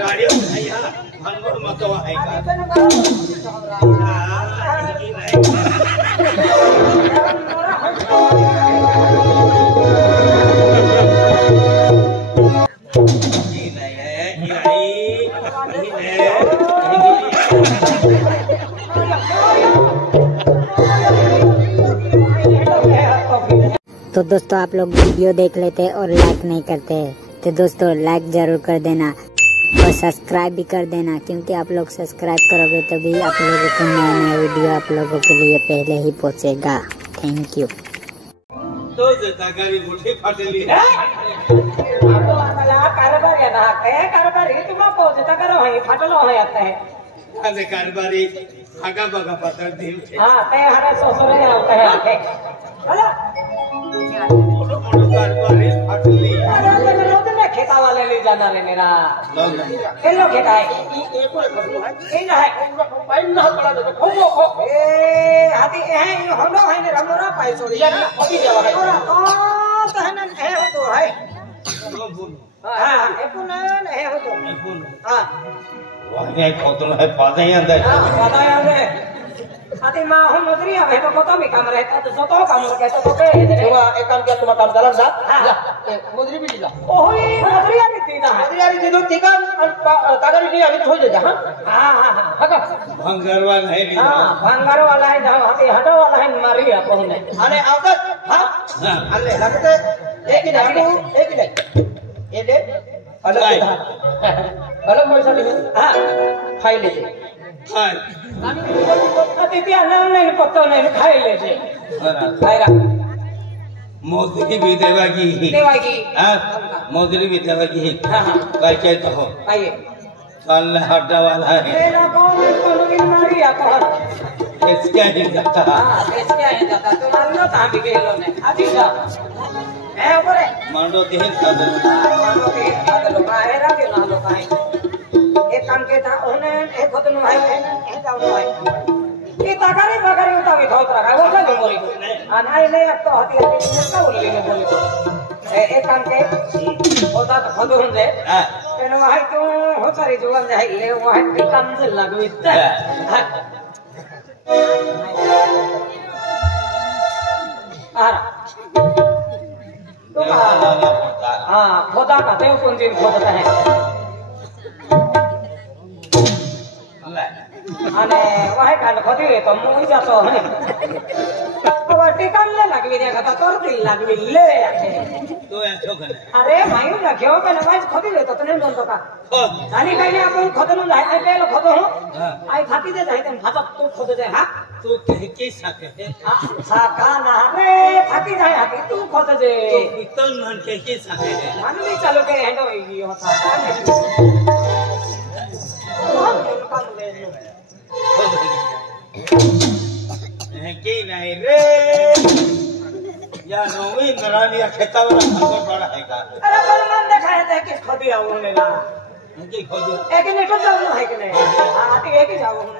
गाड़ी भैया भनवर मतवा है का तो दोस्तों आप लोग वीडियो देख लेते और लाइक नहीं करते, तो दोस्तों लाइक जरूर कर देना और सब्सक्राइब भी कर देना, क्योंकि आप लोग सब्सक्राइब करोगे तभी आप लोगों को नया नया वीडियो आप लोगों के लिए पहले ही पहुंचेगा। Thank you. तो जता गाड़ी मुट्ठी फाटली है आपको वाला कारभार है ना है कारभार ही तुम पहुंचता करो है फाटलो है आता है आने कारभारी आगा बगा पतर दिन हां ते हरा ससुर है आता है चलो मोटो मोटो कारभारी फाटली अरे रोज में खेता वाले ले जाना रे मेरा ये लो खेता है ये कोई ये ना है पाइन ना पड़ा दे खो खो ए हाथी है ये होनो है ने रमोरा पाई छोड़ी ना अभी देवा है और तो है ना है हो तो है हां ए पुन है हो तो हां वाने खोतल है पादे अंदर हां पादे अंदर आते मां हम नौकरी है तो कोता में काम रहता तो जो तो काम कहता तो के हुआ एक काम किया तुम काम चला जा मुद्री भी लीला ओहो ये मुद्री आ रही थी ना मुद्री आ रही थी तो ठीक है कागज नहीं अभी छोड़ दे जा हां हां हां भंगार वाला है हां भंगार वाला है जहां हाथी हटो वाला है मारी है पहुंचने अरे आवत हां अल्ले लगते एक ही ये दे अलग अलग पैसा दे हां खाई ले हां अति प्यार नहीं पत्तो नहीं खाई ले जे खाएगा मोदरी भी देवागी हां मोदरी भी देवागी हां भाई क्या तो हो आइए कल हड्डा वाला है मेरा कौन की मारी आता है इसका ही जाता हां इसका ही जाता तो मान लो ता भी गेलो ने अभी जा ए ऊपर मांडो के साथ मांडो के साथ लोग आए रा के ना लोग आए एक काम के था उन्हें एक खतन है जाओ है ये ताकारी बगारी उठा के खाओ रखा वो क्या बोली अनाई नहीं अब तो हाथी हाथी का बोली ने बोली एक काम के होता तो खदो होंगे एनो है तो हो सारी जुगान जाए ले वो है काम से लागू इतना तो हां खोदा का देव कौन दिन खोदता है अने वह काल खोदी तो मुई जातो है अब टिकम ले लगवी देखा तो तोर दिल लगवी ले तो ऐसो करे अरे मायू रखियो के नवाज खोदी ले तो तने दोन तो का जानी कहीं अपन खोदनु जाए आई पहले खोदो हूं आई खाती दे जाए तुम भाता तू खोद दे हां तू कह के सके साका ना रे खाती जाए हाथी तू खोद दे तो इतन मन के सके मन भी चलो के हेडो ई होता की नहीं रे या नोवी नरानिया खेता वाला खबर बड़ा है का अरे पर मन दिखाए थे कि खोदी आओ मेरा की खोदी एक ने तो जाओ है कि नहीं हां आते एक ही जाओ हूं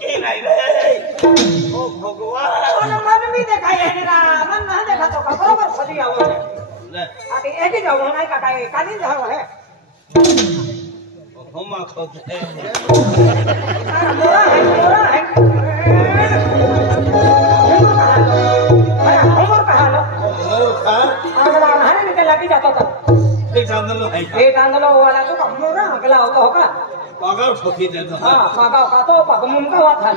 की नहीं रे ओ भगवान मन भी दिखाए है मेरा मन ना देखा तो बराबर खोदी आओ ले आते एक ही जाओ नहीं का काली जाओ है हम खोद है मोरा है हमर कहा लो अगला हने निकल लगी जाता था एक आंदोलन वाला तो मोरा अगला होता होगा पागल ठोकी दे तो हां पागल का तो पगमुन का बात है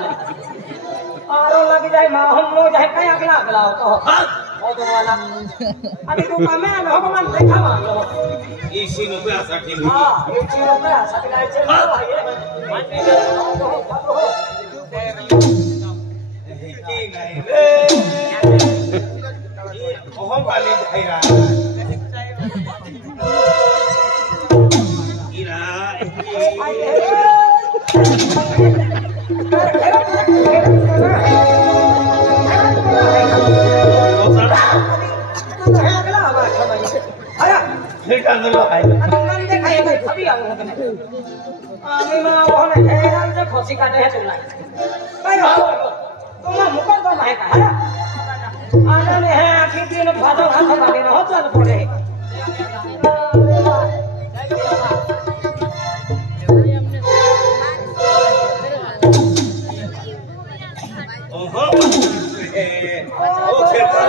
आरो लगी जाए मां हम नो जाए काय अगला होता हो ओ तो वाला अभी तू का मैं भगवान देखा लो इसी नो पे आशा की हां ये चीरों पे आशा के लाए चल भाई की नहीं रे ओहम वाली खाइरा इरा आंदोलन है आंदोलन देखाए भाई अभी आऊं कने आमी मां ओने हैरान से खोसी काटे है तुला भाई हो तुम मुकर तो नहीं का है आना ने है आखिर दिन भादो हाथ वाले न हो चल पड़े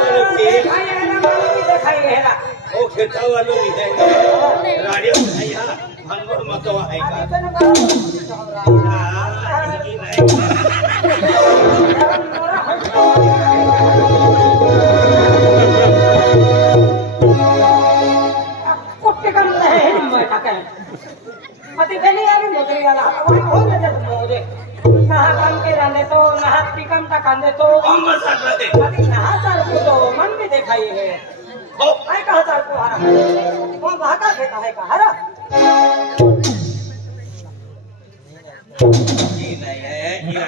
वालों के दिखाई है ओ खेता वालों भी है राडियो है हां मनगोर मतो है कुत्ते का है मैं का मते गली आली मोदरी वाला वो हो ले मोरे ना काम के रहने तो ना पिकम का कांदे तो हम मसा कर दे मते ना चार को तो मन में दिखाई है ओ आई कहा चार को हरा वो भागा खेता है का हरा ये नहीं है ये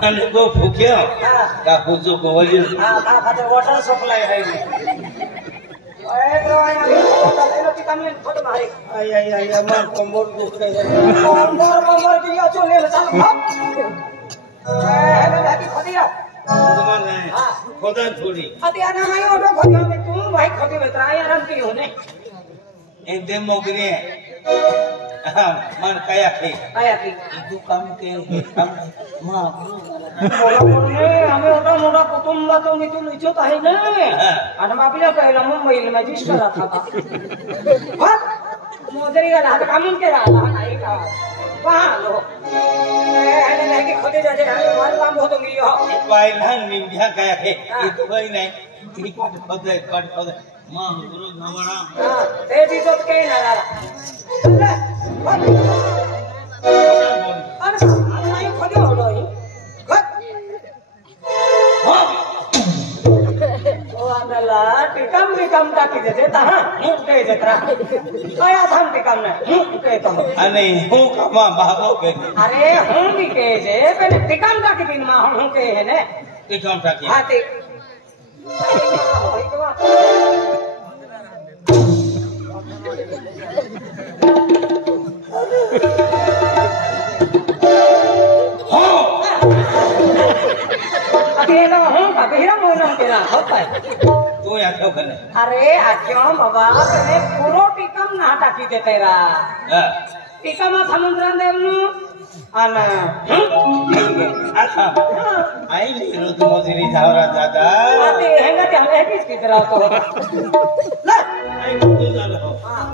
मैंने को फुकिया का कुछ को वजन हां का खाते वाटर सप्लाई है ए ब्रो ये की कमी फोटो मारे आई मन कोमर दुख है कोमर दिया चले चल ए बाकी खदिया जमान नहीं खुदा थोड़ी अतिया ना मैं ऑटो खदिया में तू भाई खदी में तरा आराम की होने एक दिन मोगरे मन काया के तू काम के हम मां हमें ओटा मोटा कुटुंब तो मितु लिचो तो है ना आणि आपल्या पहिला मुंबईला मॅजिस्टर था मोजरी का हात कामून के रहा नाही का वहां लो अरे नहीं कि खोदे जाते हमें मार काम होतो मी हो पाहिला निंद्या काय आहे इतकंही नाही ती कट खोदे मां गुरु नवरा हां ते दिसत काही ना दादा अरे नाही खोदे होतो आम्हाला टिकम टाकी देते तहा मुके जत्रा आया थांब टिकम ने मुके तो आणि हूं कामा भागो के अरे हूं भी के जे पहले टिकम टाकी दिन मा हूं के है ने टिकम टाकी हां ते होई तो अकेला हूं का बेरा मोनम केला होता है तू या क्यों करे अरे आक्यों बाबा तने पूरो टिकम ना टाकी दे तेरा टिकम समुद्र देवनु आना अच्छा आई लीरो तू मोजरी जावरा दादा आते हेंगा ते हमें किस की तरह तो ले आई तू जानो हां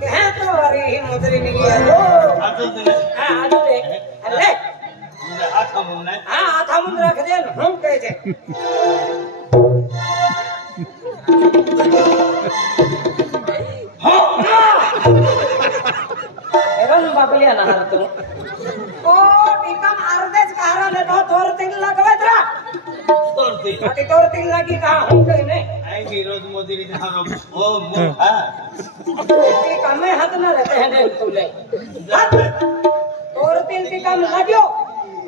कहे तो अरे ही मोजरी नहीं है लो आतो तने हां आतो दे अरे आथा मुन्ना हां आथा मुन रख दे हम कहे जे एरन बाबलिया ना हर तू ओ टिकम अर्धेच कारण है तो तोर 3 लगवेत्रा तोर 3 लगी का हम कहे नहीं आई लीरो तू मोजरी जावरा ओ मुखा टिकम में हाथ ना रहते हैं ने तू ले तोर 3 टिकम लाग्यो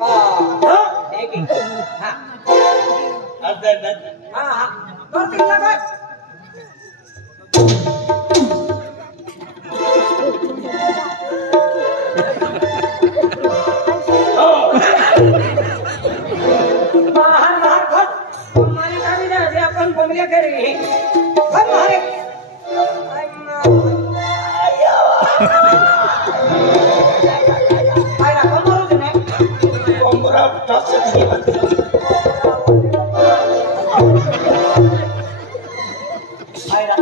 हां एक ही हां अदर हां तोर 3 लगा बाहर खत माने का भी ना जे अपन बमलिया करी खत मारे आया कमरो जने कोमरा टस आया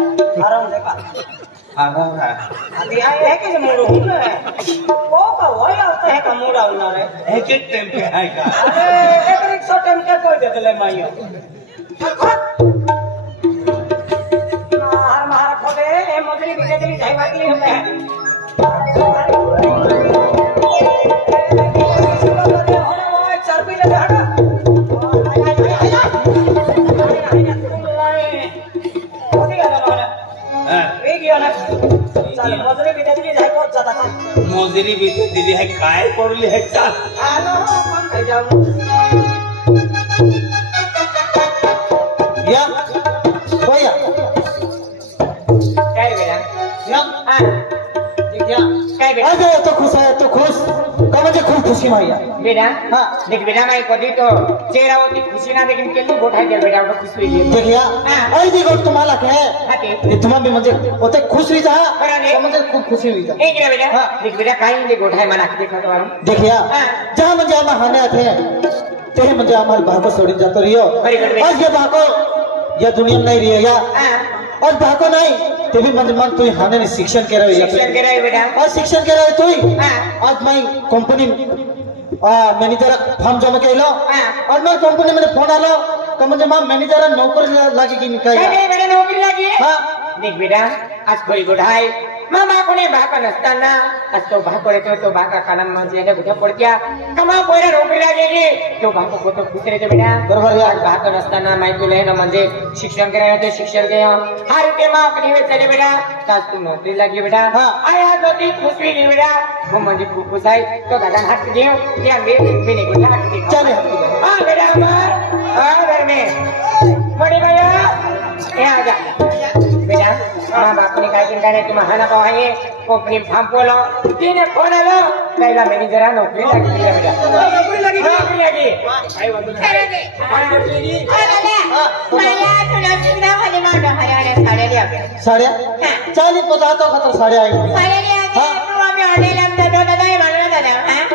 आराम देखा आरा अभी आए है कि मूड हुन वो का होय आता है का मूड आउना रे एक एक टाइम पे है का अरे एक रिक्शा टाइम के कोई दे ले माइयो मार खोदे ए मोजरी बिजली जाई वाली होते हैं चरपी ले हटा मोजरी भी दिली है काय पडली है चा या भैया काय बेटा या हां क्या काय बेटा खुशी माया बेटा हाँ देख बेटा मैं कभी तो चेहरा होती खुशी ना लेकिन केली गोठाई दे बेटा वो खुश हुई है देखिया आई देखो तुम्हाला काय हाते ते तुम्हा बी म्हणजे होते खुश हुई जा बराने म्हणजे खूप खुशी हुई जा एक ना बेटा देख बेटा काही दे गोठाई मना के देखा तो देखिया जहाँ म्हणजे आम्हा हाने आते ते म्हणजे आम्हाला भाको सोडून जातो रियो आज ये भाको या दुनिया नहीं रियो या और भाको नहीं ते भी म्हणजे मन तू हाने शिक्षण के रहे शिक्षण के रहे बेटा और शिक्षण के रहे तू आज मैं कंपनी मैनेजर फॉर्म जमा केलो और मैं कंपनी में फोन आलो तो म्हणजे मा मैनेजर नौकरी लागी की काय काय बेटा नौकरी लागी हां देख बेटा आज कोई गोठाई मामा कोणी भाका नसताना आज तो भाको येतो तो भाका काना म्हणजे ने कुठे पडत्या कमा पोरा नोकरी लागेली तो भाको कोतो खुसरे ते बेटा बरोबर या भाका नसताना माहिती तुला ना म्हणजे शिक्षण करायचं ते शिक्षण घे हर ते मा अपनी वे चले बेटा तास तू नोकरी लागी बेटा आया जोती खुशी नी बेटा वो म्हणजे खुश आहे तो दादा हात देऊ ते आंबे बिने को हात दे चले हां बेटा मार घर में बड़े भैया ये आ जा बेटा माँ बाप ने काय किन तुम हाना पावाये कंपनी फार्म बोलो तीने फोन आलो पहिला मॅनेजर नोकरी लागली बेटा नोकरी लागली काय बोलतो साड्या 40-50 खतर साड्या आई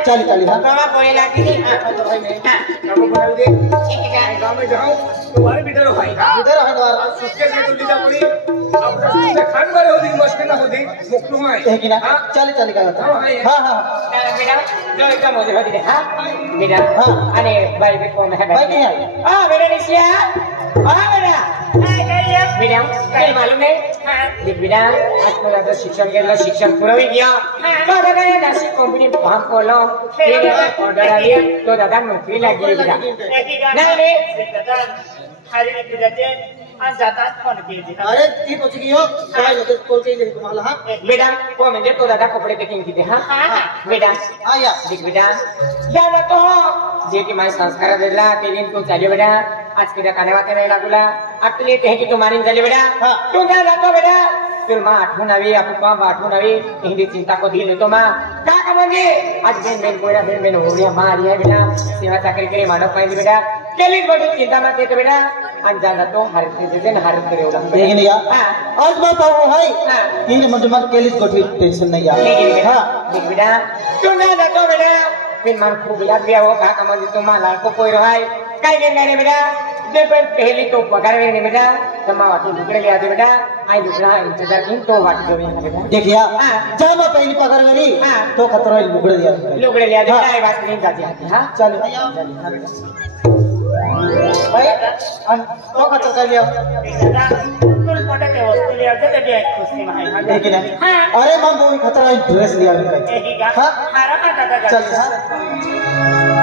चाली चाली हाँ कमा बोले लागी हां तो भाई मैं हां कबो बोल दे गांव में जाओ तुम्हारे बिटर भाई इधर है द्वार सुटके से तुली जा पड़ी अब से खान मारे होती मस्ती ना होती मुक्तु में है कि ना चाली चाली का हां हां बेटा जो एकदम होती होती हां बेटा हां अरे भाई भी कौन है भाई नहीं आई हां बेटा निशिया हां बेटा बेटा काय मालूम है देख बेटा आज तो दादा शिक्षण केलं शिक्षण पुरवी गया तो दादा नाशिक कंपनी काम कोलो ये ऑर्डर आली तो दादा नोकरी लागली बेटा नाही दादा खाली बिराजे आज जातात फोन केली अरे ती पोची की हो काय होते कॉल केली तुम्हाला हां बेटा को म्हणजे तो दादा कपडे पॅकिंग किती हां बेटा आया देख बेटा जाना तो जे की माझे संस्कार दिला ते दिन तू चालू बेटा आज किती कानावाते नाही लागला आपले ते की तू मानिन झाले बेटा तू जा जातो बेटा फिर माँ आठवण आवी आपको आठवण आवी हिंदी चिंता को दिल तो माँ का का म्हणजे आज बेन कोयरा बेन हो गया माँ आरी है बेटा सेवा चाकरी करे मानव पाहिजे बेटा केली बड़ी चिंता मत येतो बेटा आज जाना तो हर चीज ने हर करे उला लेकिन या आज बात हो हाय तीन म्हणजे मग केलीच गोठी टेंशन नाही या हां देख बेटा तू जा जातो बेटा फिर मन खूब याद गया हो का म्हणजे तुम्हाला को कोई रहाय काय घेणार रे बेटा जे पण पहली तो पगार वेने बेटा तमा वाटू दुकड़े ले आते बेटा आई दूसरा इंतजार की तो वाट जो बेटा देखिया जब मैं पहली पगार मेरी तो खतरा लुगड़े दिया लुगड़े ले आते बेटा आई बात नहीं जाती आती हां चलो भाई तो खतर कर लिया तुम फोटो के वस्तु ले आते ते खुशी में है लेकिन अरे मां वो खतरा ड्रेस लिया हां हां हारा का दादा चल हां